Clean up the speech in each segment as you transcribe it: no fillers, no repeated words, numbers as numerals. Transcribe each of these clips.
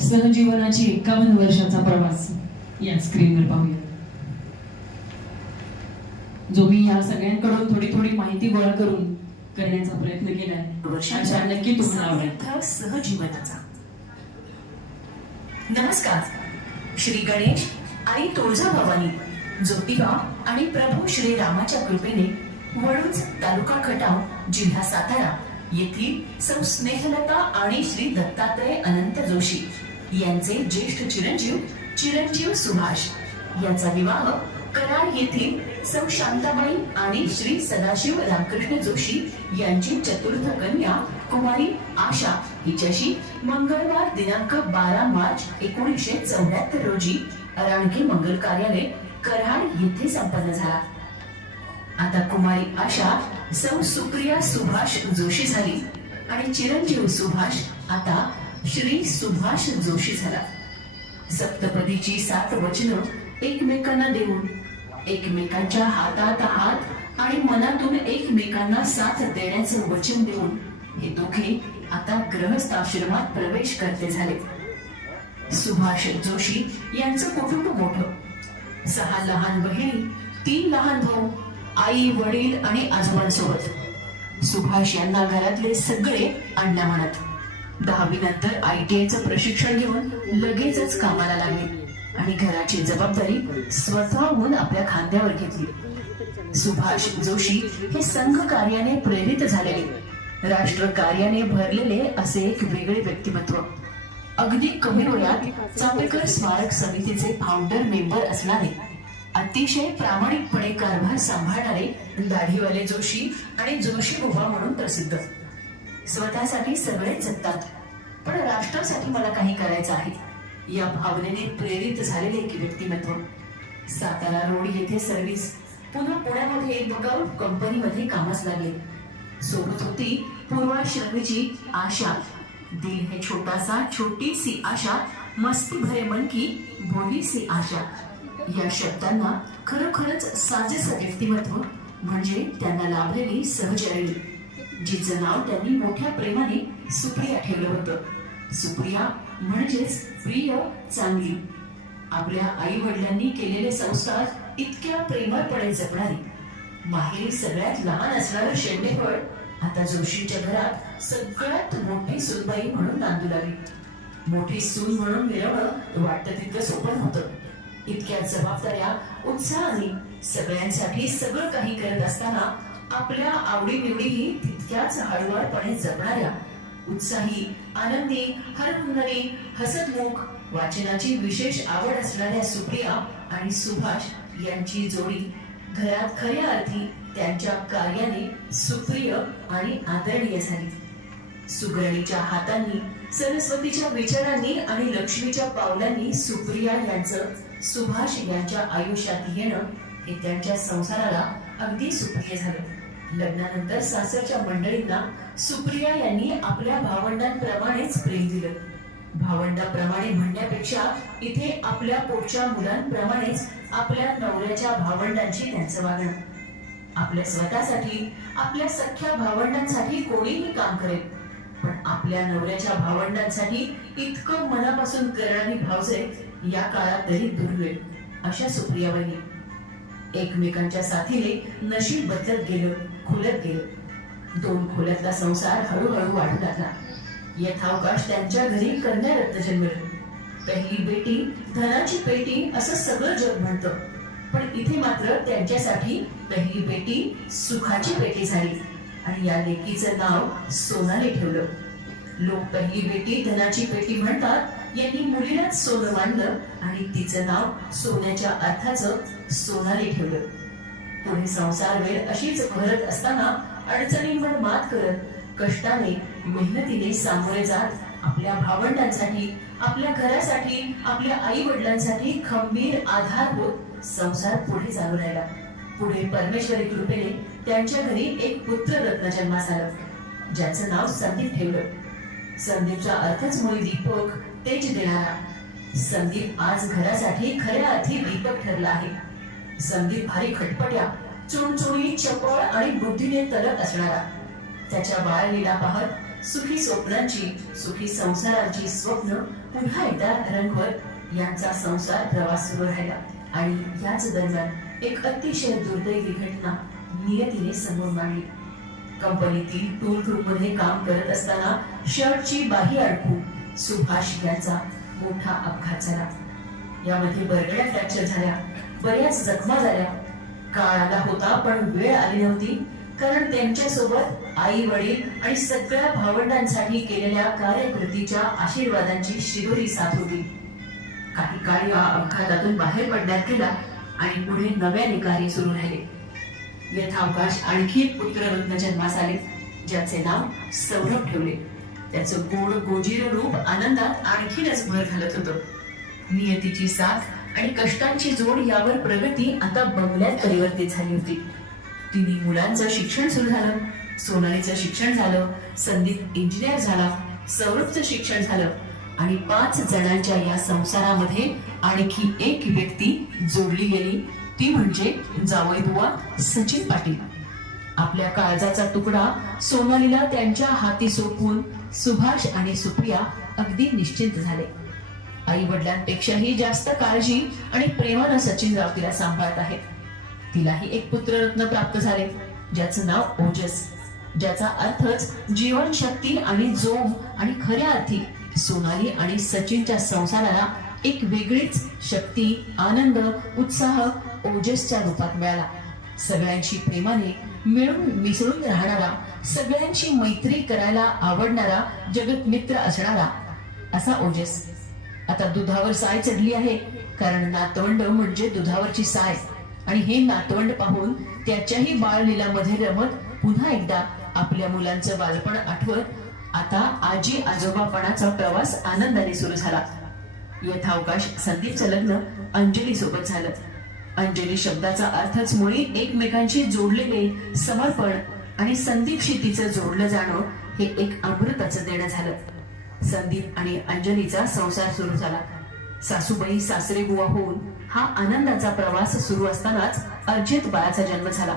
सहजीवनाची 51 वर्षाचा प्रवास या स्क्रीनवर पाहूया. जो मी या सगळ्यांकडून थोडी थोडी माहिती गोळा करून करण्याचा प्रयत्न केलाय. वर्षाच्या नक्की तुम्हाला आवडेल. सहजीवनाचा नमस्कार. श्री गणेश आणि तुळजाभवानी, ज्योतिबा आणि प्रभू श्री रामाच्या कृपेने वडूज, तालुका खटाव, जिल्हा सातारा येथील सौ स्नेहलता आणि श्री दत्तात्रय अनंत जोशी यांचे ज्येष्ठ चिरंजीव सुभाष यांचा विवाह कराड येथील सौ शांताबाई आणि श्री सदाशिव रामकृष्ण जोशी यांची चतुर्थ कन्या कुमारी आशा हिच्याशी मंगळवार दिनांक 12 मार्च 1974 रोजी राणके मंगल कार्यालय कराड येथे संपन्न झाला. आता कुमारी आशा सौ सुप्रिया सुभाष जोशी झाली आणि चिरंजीव सुभाष आता श्री सुभाष जोशी झाला. सप्तपदीची 7 वचनं एकमेकांना देऊन, एकमेकांच्या हातात हात आणि मनातून एकमेकांना साथ देण्याचं वचन देऊन हे दोघे आता गृहस्थ आश्रमात प्रवेश करते झाले. सुभाष जोशी यांचं कुटुंब मोठं. 6 लहान बहिणी, 3 लहान भाऊ, आई वडील आणि आजोबांसोबत. सुभाष यांना घरातले सगळे अण्णा म्हणत. 10वी नंतर ITI प्रशिक्षण घेऊन लगेचच कामाला लागले आणि घराची जबाबदारी स्वतःहून आपल्या खांद्यावर घेतली. सुभाष जोशी हे संघ कार्याने प्रेरित झालेले, राष्ट्र कार्याने भरलेले असे एक वेगळे व्यक्तिमत्व. अगदी कमी वयात चापेकर स्मारक समितीचे फाउंडर मेंबर असणारे, अतिशय प्रामाणिकपणे कारभार सांभाळणारे दाढीवाले जोशी आणि जोशी बुवा म्हणून प्रसिद्ध. स्वतःसाठी सगळेच जगतात, पण राष्ट्रासाठी मला काही करायचं आहे या भावनेने प्रेरित झालेले एक व्यक्तिमत्व. सातारा रोड येथे सर्व्हिस, पुन्हा पुण्यामध्ये बगाऊट कंपनीमध्ये कामास लागले. सोबत होती पूर्वाश्रमीची आशा. दिल है छोटा सा छोटी सी आशा, मस्ती भरे मन की भोली सी आशा. या शब्दांना खरोखरच साजेसं व्यक्तिमत्व म्हणजे त्यांना लाभलेली सहचरणी, जिचं नाव त्यांनी मोठ्या प्रेमाने सुप्रिया ठेवलं होतं. सुप्रिया म्हणजेच प्रिय, चांगली. आपल्या आई वडिलांनी केलेले संस्कार इतक्या प्रेमळपणे जपणारी, माहेरी सगळ्यात लहान असणारं शेंडेफळ आता जोशींच्या घरात सगळ्यात मोठी सूनबाई म्हणून नांदू लागली. मोठी सून म्हणून मिळवणं वाटतं तितकं सोपं नव्हतं. इतक्या जबाबदाऱ्या उत्साहाने सगळ्यांसाठी सगळं काही करत असताना आपल्या आवडीनिवडीही तितक्याच हळूवारपणे जपणाऱ्या, उत्साही, आनंदी, हरहुन्नरी, हसतमुख, वाचनाची विशेष आवड असणाऱ्या सुप्रिया आणि सुभाष यांची जोडी घरात खऱ्या अर्थी त्यांच्या कार्याने सुप्रिय आणि आदरणीय झाली. सुगरणीच्या हातांनी, सरस्वतीच्या विचारांनी आणि लक्ष्मीच्या पावलांनी सुप्रिया यांचं सुभाष यांच्या आयुष्यात येणं हे त्यांच्या संसाराला अगदी सुप्रिय झालं. लग्नानंतर सासरच्या मंडळींना सुप्रिया यांनी आपल्या भावंडांप्रमाणेच प्रेम दिलं. भावंडाप्रमाणे म्हणण्यापेक्षा इथे आपल्या पोटच्या मुलांप्रमाणेच आपल्या नवऱ्याच्या भावंडांची त्यांचं वागणं. आपल्या स्वतःसाठी, आपल्या सख्या भावंडांसाठी कोणीही काम करेल, पण आपल्या नवऱ्याच्या भावंडांसाठी इतकं मनापासून करणारी भावजे या काळात तरी दुर्मिळ. अशा सुप्रिया वहिनी एकमेकांच्या साथीने नशीब बदलत गेलं, खुलत गेलं. 2 खोल्यातला संसार हळूहळू वाढू लागला. यथावकाश त्यांच्या घरी कन्यारत्न जन्मलं. पहिली बेटी, धनाची पेटी असं सगळं जग म्हणतं, पण इथे मात्र त्यांच्यासाठी पहिली बेटी सुखाची पेटी झाली आणि या लेकीचं नाव सोनाली ठेवलं. लोक पहिली बेटी धनाची पेटी म्हणतात, यांनी मुलीलाच सोनं मानलं आणि तिचं नाव सोन्याच्या अर्थाचं सोनाली ठेवलं. पुढे संसार वेळ अशीच भरत असताना अडचणींवर मात करत, कष्टाने, मेहनतीने सामोरे जात आपल्या भावंडांसाठी, आपल्या घरासाठी, आपल्या आई वडिलांसाठी खंबीर आधार होत संसार पुढे चालू राहिला. पुढे परमेश्वरी कृपेने त्यांच्या घरी एक पुत्र रत्न जन्मास आलं, ज्याचं नाव संदीप ठेवलं. संदीपचा अर्थच मुळी दीपक, तेज देणारा. संदीप आज घरासाठी खऱ्या अर्थी दीपक ठरला आहे. संदीप भारी खटपट्या, चुणचुणी, चपळ आणि बुद्धीने तलक असणारा. त्याच्या बाळलीला पाहत सुखी स्वप्नांची, सुखी संसाराची स्वप्न पुन्हा एकदा रंगवत यांचा संसार प्रवास सुरू राहिला. आणि याच दरम्यान एक अतिशय दुर्दैवी घटना नियतीने समोर मांडली. कंपनीतील टूल ग्रुप मध्ये काम करत असताना शर्टची बाही अडकून सुभाष यांचा मोठा अपघात झाला. यामध्ये बरगड्या फ्रॅक्चर झाल्या, बऱ्याच जखमा झाल्या. काळ आला होता पण वेळ आली नव्हती, कारण त्यांच्या सोबत आई वडील आणि सगळ्या भावंडांसाठी केलेल्या कार्यकृतीच्या आशीर्वादांची शिदोरी साथ होती. काही काळ या अपघातातून बाहेर पडण्यात गेला आणि पुढे नव्याने कार्य सुरू राहिले. यथावकाश आणखी एक पुत्ररत्न जन्मास आले, ज्याचे नाव सौरभ ठेवले. त्याचं गोड गोजीर रूप आनंदात आणखीनच भर घालत होतं. नियतीची साथ आणि कष्टांची जोड यावर प्रगती आता बंगल्यात परिवर्तित झाली होती. तिन्ही मुलांचं शिक्षण सुरू झालं. सोनालीचं शिक्षण झालं, संदीप इंजिनियर झाला, सौरभचं शिक्षण झालं आणि 5 जणांच्या या संसारामध्ये आणखी एक व्यक्ती जोडली गेली, ती म्हणजे जावईबुवा सचिन पाटील. आपल्या काळजाचा तुकडा सोनालीला त्यांच्या हाती सोपवून सुभाष आणि सुप्रिया अगदी निश्चिंत झाले. आई वडिलांपेक्षाही जास्त काळजी आणि प्रेमानं सचिनराव तिला सांभाळत आहेत. तिलाही एक पुत्ररत्न प्राप्त झाले, ज्याचं नाव ओजस, ज्याचा अर्थच जीवनशक्ती आणि जोम. आणि खऱ्या अर्थी सोनाली आणि सचिनच्या संसाराला एक वेगळीच शक्ती, आनंद, उत्साह ओजसच्या रूपात मिळाला. सगळ्यांशी प्रेमाने मिळून मिसळून राहणारा, सगळ्यांशी मैत्री करायला आवडणारा, जगत मित्र असणारा असा ओजस. आता दुधावर साय चढली आहे, कारण नातवंड म्हणजे दुधावरची साय. आणि हे नातवंड पाहून त्याच्याही बाळलीलामध्ये रमत पुन्हा एकदा आपल्या मुलांचं बालपण आठवत आता आजी आजोबापणाचा प्रवास आनंदाने सुरू झाला. यथावकाश संदीपचं लग्न अंजली सोबत झालं. अंजली शब्दाचा अर्थच मुळी एकमेकांशी जोडलेले समर्पण आणि संदीपशी तिचं जोडलं जाणं हे एक अमृताचं देणं झालं. संदीप आणि अंजलीचा संसार सुरू झाला. सासूबाई सासरे बुवा होऊन हा आनंदाचा प्रवास सुरू असतानाच अर्जित बाळाचा जन्म झाला.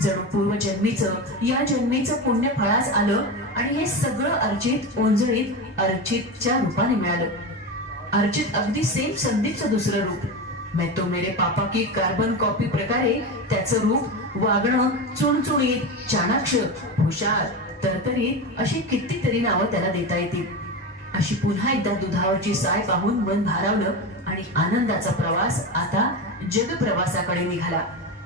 जणू पूर्वजन्मीचं या जन्मीचं पुण्य फळास आलं आणि हे सगळं अर्जित ओंजळीत अर्जितच्या रूपाने मिळालं. अर्जित अगदी सेम संदीपचं दुसरं रूप. मैं तो मेरे पापा की कार्बन कॉपी प्रकारे त्याचं रूप, वागणं चुणचुणीत, चाणाक्ष, हुशार, तरतरीत अशी कितीतरी नावं त्याला देता येतील. अशी पुन्हा एकदा दुधावरची साय पाहून मन भारावलं आणि आनंदाचा प्रवास आता जगप्रवासाकडे निघाला.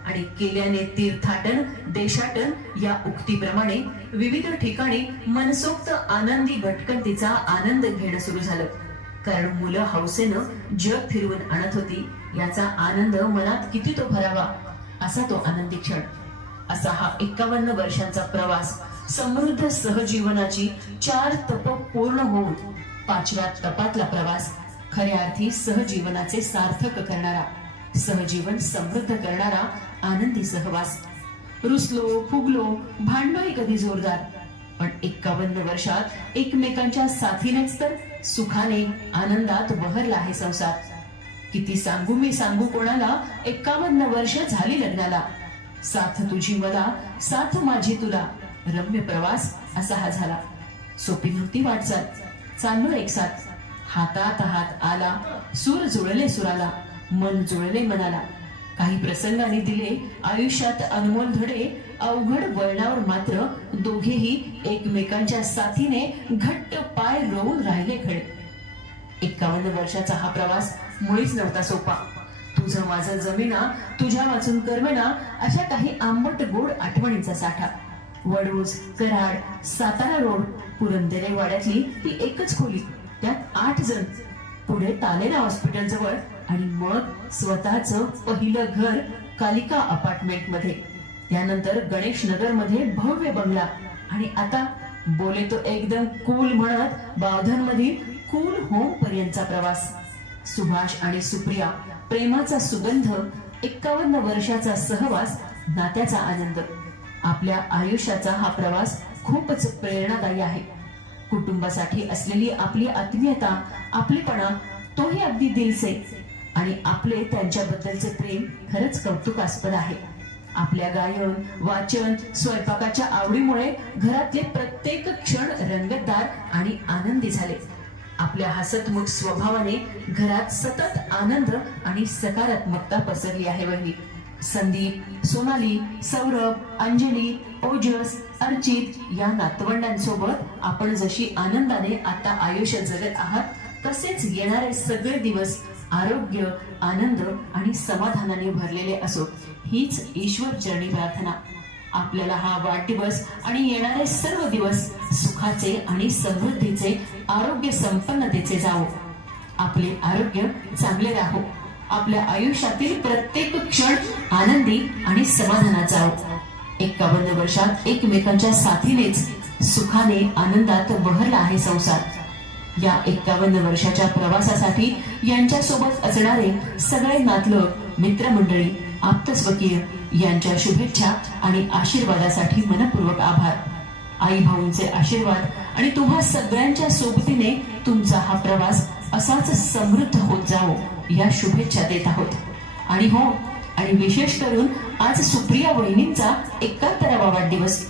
आणि केल्याने तीर्थाटन देशाटन या उक्तीप्रमाणे विविध ठिकाणी मनसोक्त आनंदी भटकंतीचा आनंद घेणं सुरू झालं. कारण मुलं हौसेनं जग फिरवून आणत होती. याचा आनंद मनात किती तो भरावा असा तो आनंदी क्षण. असा हा 51 वर्षांचा प्रवास समृद्ध सहजीवनाची 4 तप पूर्ण होऊन 5व्या तपातला प्रवास, खऱ्या अर्थी सहजीवनाचे सार्थक करणारा, सहजीवन समृद्ध करणारा आनंदी सहवास. रुसलो फुगलो भांडलोय कधी जोरदार, पण 51 वर्षात एकमेकांच्या साथीनेच तर सुखाने आनंदात बहरला आहे संसार. किती सांगू मी सांगू कोणाला, 51 वर्ष झाली लग्नाला. साथ तुझी मला, साथ माझी तुला, रम्य प्रवास असा हा झाला. सोपी नव्हती वाटचाल, चाललो एक साथ. हातात हात आला, सूर जुळले सुराला, मन जुळले मनाला. काही प्रसंगाने दिले आयुष्यात अनमोल धडे, अवघड वळणावर मात्र दोघेही एकमेकांच्या साथीने घट्ट पाय रोवून राहिले खडे. 51 वर्षाचा हा प्रवास मुळीच नव्हता सोपा. तुझं माझं जमिना, तुझ्या वाचून कर्मणा अशा काही आंबट गोड आठवणींचा साठा. वडूज, कराड, सातारा रोड, पुरंदरे वाड्यातली ती एकच खोली, त्यात 8 जण. पुढे तालेला हॉस्पिटल जवळ आणि मग स्वतःचं पहिलं घर कालिका अपार्टमेंट मध्ये. त्यानंतर गणेश नगर मध्ये भव्य बंगला. आणि आता बोले तो एकदम कूल म्हणत बावधन मधील कूल होम पर्यंतचा प्रवास. सुभाष आणि सुप्रिया, प्रेमाचा सुगंध, 51 वर्षाचा सहवास, नात्याचा आनंद. आपल्या आयुष्याचा हा प्रवास खूपच प्रेरणादायी आहे. कुटुंबासाठी असलेली आपली आत्मीयता, आपलेपणा, तोही अगदी दिलसे. आणि आपले त्यांच्याबद्दलचे प्रेम खरंच कौतुकास्पद आहे. आपल्या गायन, वाचन, स्वयंपाकाच्या आवडीमुळे घरातले प्रत्येक क्षण रंगतदार आणि आनंदी झाले. आपल्या हसतमुख स्वभावाने घरात सतत आनंद आणि सकारात्मकता पसरली आहे बहिणी. संदीप, सोनाली, सौरभ, अंजली, ओजस, अर्चित या नातवंडांसोबत आपण जशी आनंदाने आता आयुष्य जगत आहात तसेच येणारे सगळे दिवस आरोग्य, आनंद आणि समाधानाने भरलेले असो हीच ईश्वर चरणी प्रार्थना. आपल्याला हा वाढदिवस आणि येणारे सर्व दिवस सुखाचे आणि समृद्धीचे, आरोग्य संपन्नतेचे जावो. आपले आरोग्य चांगले राहो. आपल्या आयुष्यातील प्रत्येक क्षण आनंदी आणि समाधानात जावो. 51 वर्षात एकमेकांच्या साथीनेच सुखाने आनंदात बहरला आहे संसार. या 51 वर्षाच्या प्रवासासाठी यांच्यासोबत असणारे सगळे नातलग, मित्रमंडळी, आप्तस्वकीय यांच्या शुभेच्छा आणि आशीर्वादासाठी मनपूर्वक आभार. आई भाऊंचे आशीर्वाद आणि तुम्हा सगळ्यांच्या सोबतीने तुमचा हा प्रवास असाच समृद्ध होत जावो या शुभेच्छा देत आहोत. आणि हो, आणि विशेष करून आज सुप्रिया वहिनींचा 71वा वाढदिवस.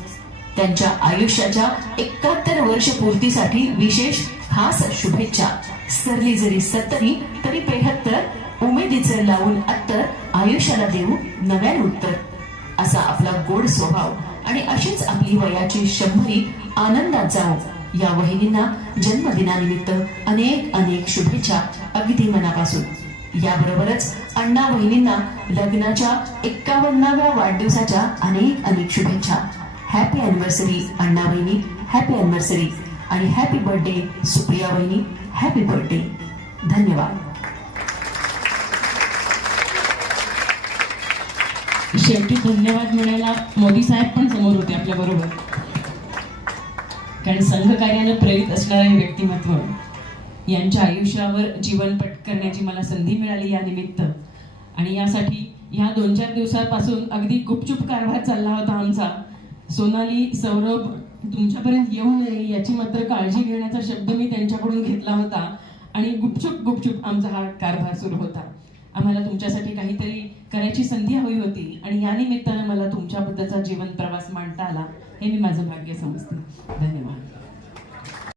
त्यांच्या आयुष्याच्या 71 वर्ष पूर्तीसाठी विशेष खास शुभेच्छा. सरली जरी 70 तरी 73, उमेदीचं लावून अत्तर, आयुष्याला देऊ नव्याने उत्तर. असा आपला गोड स्वभाव आणि अशीच आपली वयाची 100 आनंदात जावो. या वहिनींना जन्मदिनानिमित्त अनेक अनेक शुभेच्छा अगदी मनापासून. याबरोबरच अण्णा वहिनींना लग्नाच्या 51व्या वाढदिवसाच्या अनेक अनेक शुभेच्छा. हॅपी अॅनिव्हर्सरी अण्णा वहिनी, हॅपी अॅनिव्हर्सरी आणि हॅपी बर्थडे सुप्रिया वहिनी, हॅपी बर्थडे. धन्यवाद. शेवटी धन्यवाद म्हणायला मोदी साहेब पण समोर होते आपल्या बरोबर, कारण संघकार्यानं प्रेरित असणारे व्यक्तिमत्व यांच्या आयुष्यावर जीवनपट करण्याची मला संधी मिळाली या निमित्त. आणि यासाठी ह्या 2-4 दिवसापासून अगदी गुपचूप कारभार चालला होता आमचा. सोनाली, सौरभ तुमच्यापर्यंत येऊ नये याची मात्र काळजी घेण्याचा शब्द मी त्यांच्याकडून घेतला होता आणि गुपचूप गुपचूप आमचा हा कारभार सुरू होता. आम्हाला तुमच्यासाठी काहीतरी करायची संधी हवी होती आणि या निमित्तानं मला तुमच्याबद्दलचा जीवन प्रवास मांडता आला हे मी माझं भाग्य समजते. धन्यवाद.